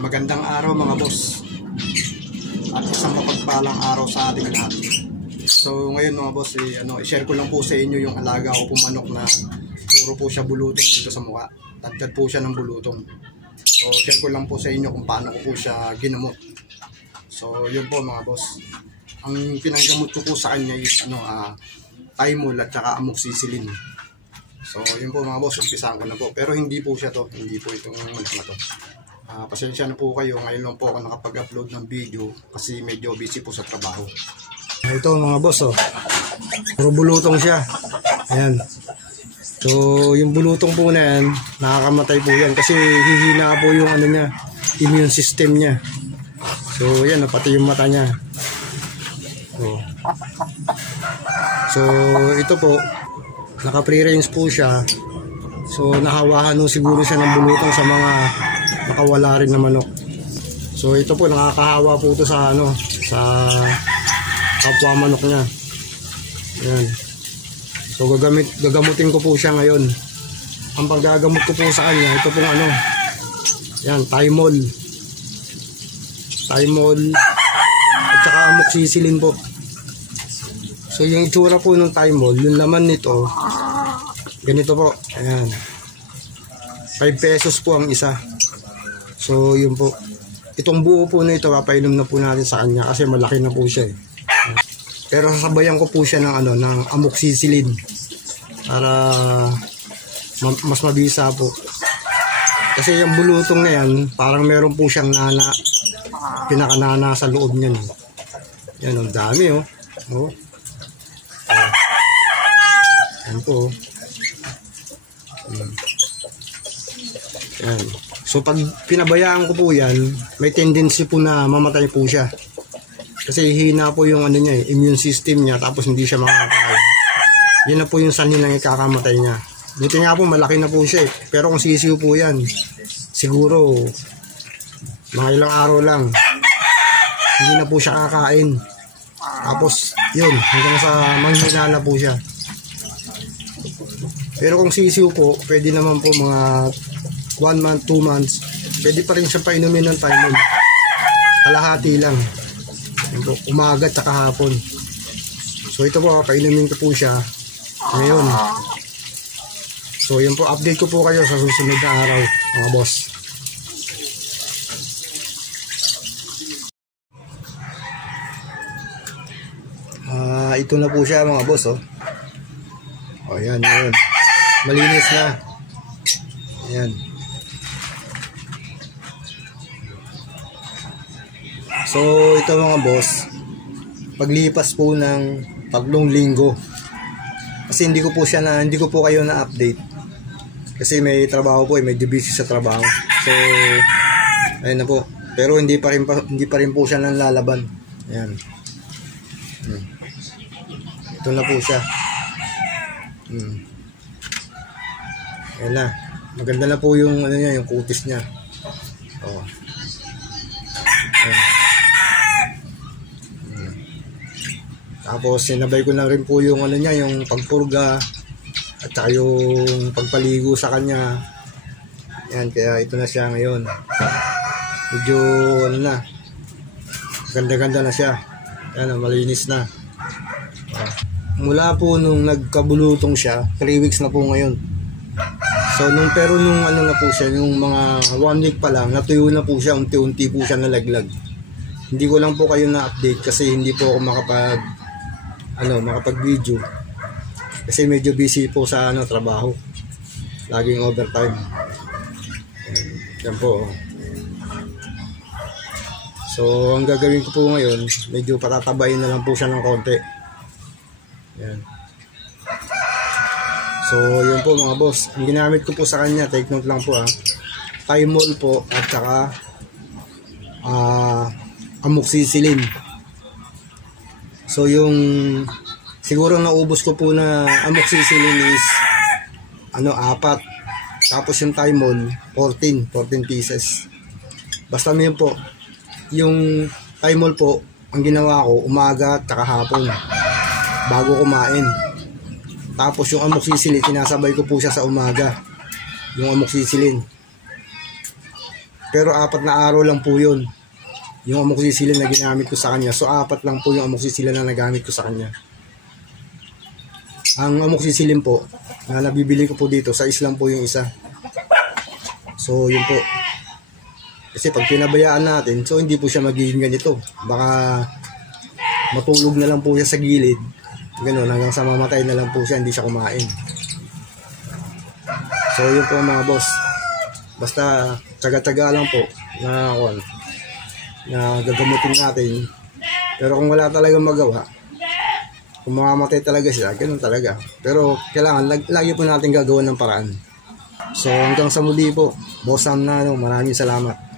Magandang araw mga boss at isang mapagpalang araw sa ating lahat. So ngayon mga boss, i-share ko lang po sa inyo yung alaga ko po manok na puro po siya bulutong dito sa mukha. Tagtad po siya ng bulutong. So share ko lang po sa inyo kung paano ko po siya ginamot. So yun po mga boss. Ang pinanggamot ko po sa kanya is Thymol at saka amoxicillin. So yun po mga boss, umpisahan ko na po. Pero hindi po siya to, hindi po itong manok na to. Pasensya na po kayo, ngayon lang po ako nakapag-upload ng video kasi medyo busy po sa trabaho. Ito mga boss, puro bulutong siya. Ayan. So yung bulutong po na yan, nakakamatay po yan kasi hihina po yung niya, immune system niya. So yan, pati yung mata niya. So ito po, naka-free-range po siya. So nahawahan nung siguro siya ng bulutong sa mga nakawala rin na manok. So ito po, nakakahawa po ito sa sa kapwa manok niya. Ayan. So gagamutin ko po siya ngayon. Ang paggagamot ko po sa kanya, ito po yan, Thymol at saka amoxicillin po. So yung itsura po ng Thymol, yung laman nito ganito po. Ayan, 5 pesos po ang isa. So yun po, itong buo po na ito papainom na po natin sa kanya kasi malaki na po siya Pero sasabayan ko po siya ng ng amoxicillin para mas mabisa po. Kasi yung bulutong na yan, parang meron po siyang pinakanana sa loob niyan. Yan, ang dami Yan po. Yan. So pag pinabayaan ko po yan, may tendency po na mamatay po siya. Kasi hina po yung niya, immune system niya, tapos hindi siya makakain. Yan na po yung sanhin ng ikakamatay niya. Buti nga po, malaki na po siya Pero kung sisiw po yan, siguro mga ilang araw lang, hindi na po siya kakain. Tapos yun, hanggang sa manghina na po siya. Pero kung sisiw po, pwede naman po mga 1 month, 2 months, pwede pa rin siya painumin ng Thymol. Kalahati lang. Umaga at kahapon. So ito po, painumin ko po siya ngayon. So yun po, update ko po kayo sa susunod na araw mga boss. Ito na po siya mga boss Ayan, yun. Malinis na. Ayan. So ito mga boss, paglipas po ng 3 linggo, kasi hindi ko po kayo na-update kasi may trabaho po may busy sa trabaho. So ayun na po, pero hindi pa rin po siya nanlalaban. Ayan. Ito na po siya. Ayan na, maganda na po yung yung kutis niya. Tapos sinabay ko na rin po yung yung pagpurga at saka yung pagpaligo sa kanya. Yan, kaya ito na siya ngayon. Medyo ganda-ganda na siya. Yan, malinis na. Mula po nung nagkabulutong siya, 3 weeks na po ngayon. So pero nung na po siya, yung mga 1 week pa lang, natuyo na po siya, unti-unti po siya nalaglag. Hindi ko lang po kayo na-update kasi hindi po ako makapag-video kasi medyo busy po sa trabaho, laging overtime. Yan po. So ang gagawin ko po ngayon, medyo patatabayin na lang po siya ng konti. Yan. So yun po mga boss, ang ginamit ko po sa kanya, take note lang po Thymol po at saka amoxicillin. So yung siguro naubos ko po na amoxicillin is 4. Tapos yung Thymol 14 pieces. Basta yun po. Yung Thymol po, ang ginawa ko umaga at hapon bago kumain. Tapos yung amoxicillin, sinasabay ko po siya sa umaga. Yung amoxicillin. Pero 4 na araw lang po yun. Yung amoxicillin na ginamit ko sa kanya. So 4 lang po yung amoxicillin na nagamit ko sa kanya. Ang amoxicillin po na nabibili ko po dito, sa islang po yung isa. So yun po. Kasi pag pinabayaan natin, so hindi po siya magiging ganito. Baka matulog na lang po siya sa gilid. Ganun, hanggang sa mamatay na lang po siya, hindi siya kumain. So yun po mga boss. Basta tsaga-tsaga lang po na gagamutin natin. Pero kung wala talagang magawa, kung mamamatay talaga siya, ganun talaga. Pero kailangan, lagi po natin gagawa ng paraan. So hanggang sa muli po, Boss Sam Nano, maraming salamat.